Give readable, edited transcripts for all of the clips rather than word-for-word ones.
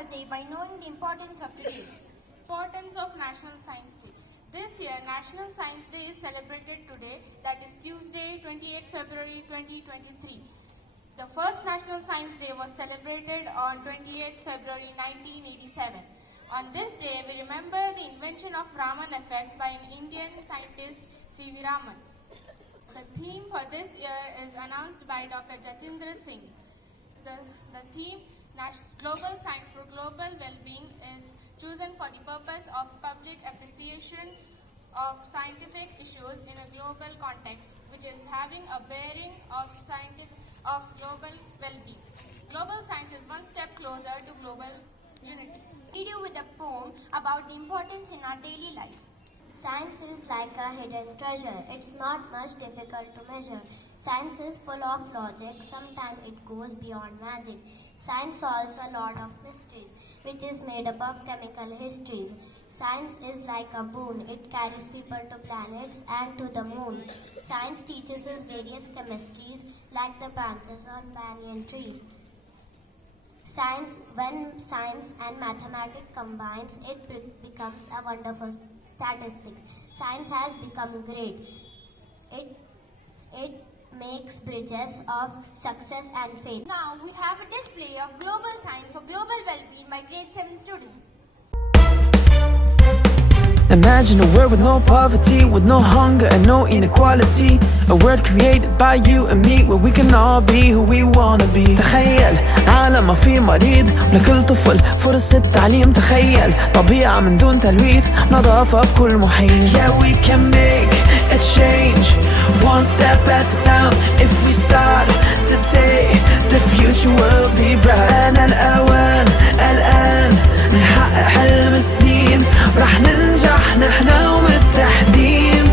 our day by knowing the importance of today. Importance of National Science Day. This year, National Science Day is celebrated today, that is Tuesday, 28 February 2023. The first National Science Day was celebrated on 28 February 1987. On this day, we remember the invention of Raman effect by an Indian scientist, C.V. Raman. The theme for this year is announced by Dr. Jatindra Singh. The theme, Global Science for Global Well-being, is chosen for the purpose of public appreciation of scientific issues in a global context, which is having a bearing of global well-being. Global science is one step closer to global unity. Lead you with a poem about the importance in our daily life. Science is like a hidden treasure. It's not much difficult to measure. Science is full of logic. Sometimes it goes beyond magic. Science solves a lot of mysteries, which is made up of chemical histories. Science is like a boon. It carries people to planets and to the moon. Science teaches us various chemistries, like the branches on banyan trees. When science and mathematics combines, it becomes a wonderful statistic. Science has become great. It makes bridges of success and faith. Now we have a display of global science for global well-being by grade 7 students. Imagine a world with no poverty, with no hunger and no inequality. A world created by you and me, where we can all be who we wanna be. تخيل عالم ما فيه مريض، ولكل طفل فرص التعليم. تخيل طبيعة من دون تلويث، نظافة بكل محيط. Yeah, we can make a change, one step at a time. If we start today, the future will be bright. أنا الأوان الآن نحقق حلم سنين، رح ننجح نحنا ومتحدين.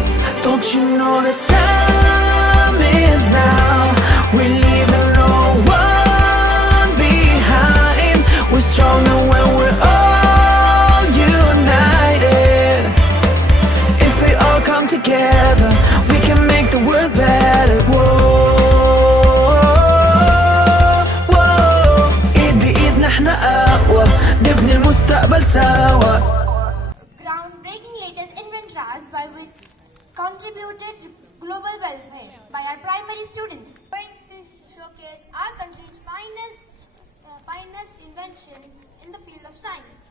Don't you know that time is now? We're leaving no one behind. We're stronger when we're all united. If we all come together, we can make the world better. Whoa, whoa. إيد بإيد نحنا أقوى، نبني المستقبل سوا. Groundbreaking latest inventors by which contributed to global welfare by our primary students. Going to showcase our country's finest inventions in the field of science.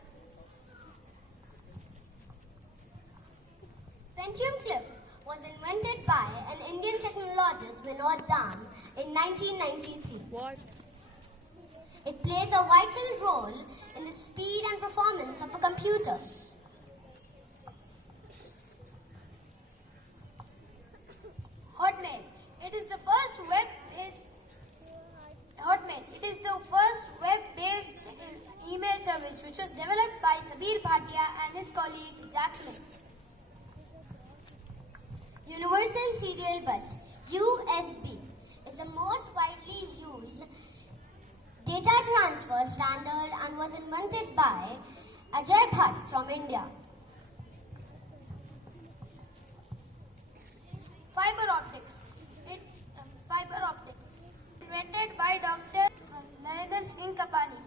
Pentium clip was invented by an Indian technologist, Vinod Dam, in 1993. It plays a vital role in the speed and performance of a computer. Hotmail. It is the first web-based email service which was developed by Sabir Bhatia and his colleague Jack Smith. Universal Serial Bus, USB, is the most widely used data transfer standard and was invented by Ajay Bhatt from India. Fiber optics. Invented by Dr. Narendra Singh Kapani.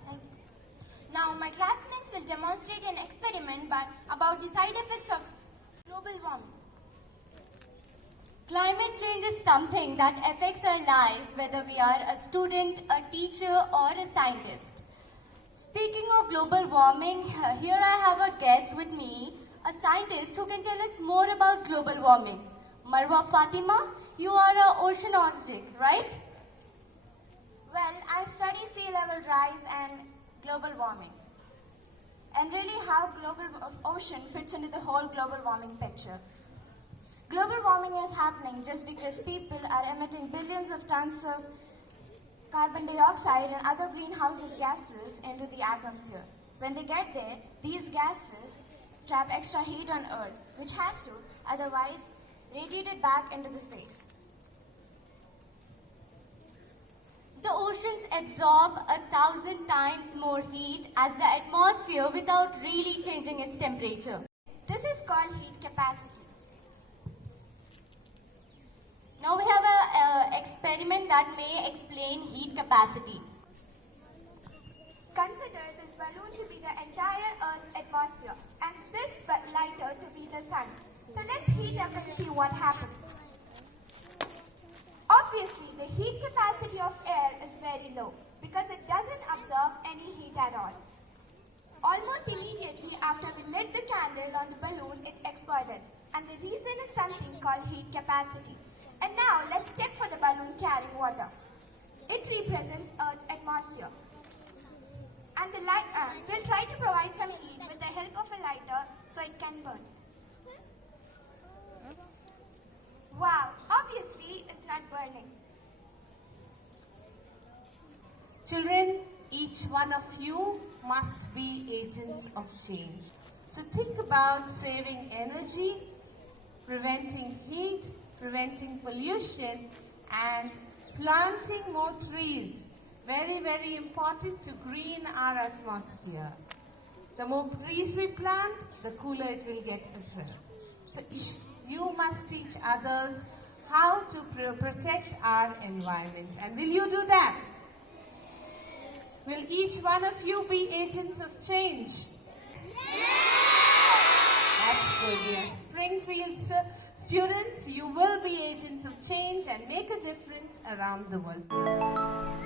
Now my classmates will demonstrate an experiment about the side effects of global warming. Climate change is something that affects our life, whether we are a student, a teacher, or a scientist. Speaking of global warming, here I have a guest with me, a scientist who can tell us more about global warming. Marwa Fatima, you are an oceanologist, right? Well, I study sea level rise and global warming, and really how global ocean fits into the whole global warming picture. Global warming is happening just because people are emitting billions of tons of carbon dioxide and other greenhouse gases into the atmosphere. When they get there, these gases trap extra heat on Earth, which has to otherwise radiate it back into the space. The oceans absorb 1,000 times more heat as the atmosphere without really changing its temperature. This is called heat capacity. Now we have an experiment that may explain heat capacity. Consider this balloon balloon to be the entire Earth's atmosphere and this lighter to be the sun. So let's heat up and see what happens. Obviously, the heat capacity of air is very low because it doesn't absorb any heat at all. Almost immediately after we lit the candle on the balloon, it exploded. And the reason is something called heat capacity. And now let's check for the balloon carrying water. It represents Earth's atmosphere. And the light, we'll try to provide some heat with the help of a lighter so it can burn. Wow, obviously it's not burning. Children, each one of you must be agents of change. So think about saving energy, preventing heat, preventing pollution, and planting more trees. Very, very important to green our atmosphere. The more trees we plant, the cooler it will get as well. So you must teach others how to protect our environment. And will you do that? Will each one of you be agents of change? That's good, yes. Springfield students, you will be agents of change and make a difference around the world.